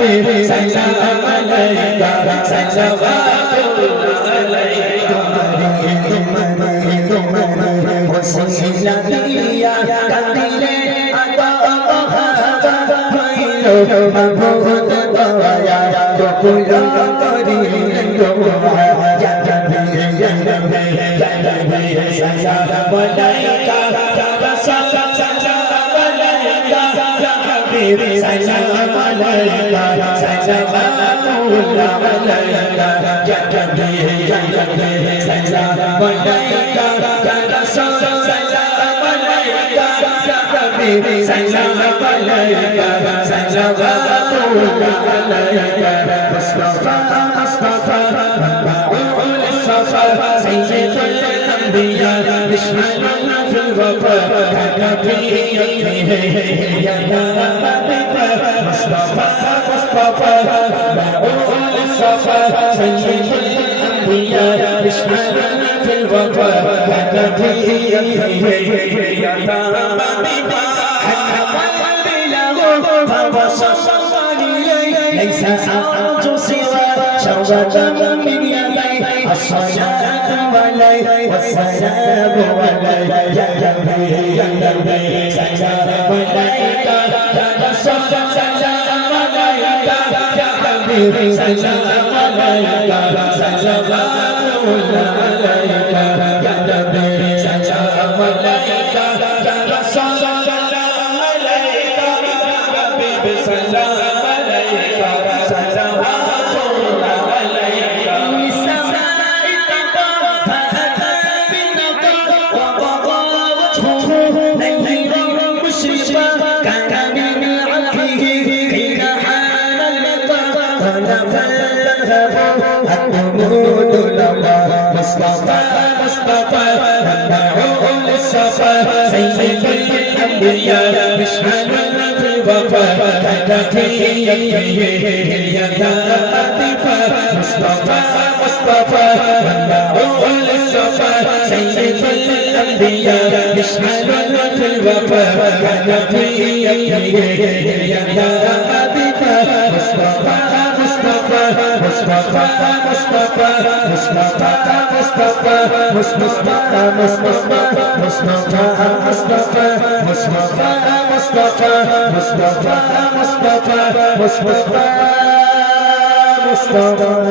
सलाम अलैका सल्लल्लाहु अलैका तुम्हारे वसीला दिया कंदिले अता भाईलो महबूब दया तो कुल करी या नबी सलाम अलैका सलाम अलैका सल्लल्लाहु अलैका या नबी सलाम अलैका या रसूल सलाम अलैका या नबी सलाम अलैका सल्लल्लाहु अलैका मुस्तफा मुस्तफा मबऊल सफा सय्यदुल अंबिया बिस्मिल्लाह फिल वफा नबी या मुस्तफा मुस्तफा मबऊल सफा सय्यदुल अंबिया बिस्मिल्लाह फिल वफा नबी या ليس أرجو سوى شوبة من يدي الصلاة عليك والسلام عليك يا نبي سلام عليك يا رسول سلام عليك يا حبيبي سلام عليك سلام عليك يا نبي سلام عليك يا رسول سلام عليك يا حبيبي سلام مصطفى مصطفى مبعوث الصفا سيد الأنبياء مشعل في الوفا كتفي اليدا لطيفا مصطفى مصطفى مبعوث الصفا سيد الأنبياء مشعل في الوفا كتفي اليدا لطيفا مصطفى مصطفى مصطفى مصطفى مصطفى مصطفى مصطفى مصطفى مصطفى مصطفى مصطفى مصطفى مصطفى مصطفى مصطفى مصطفى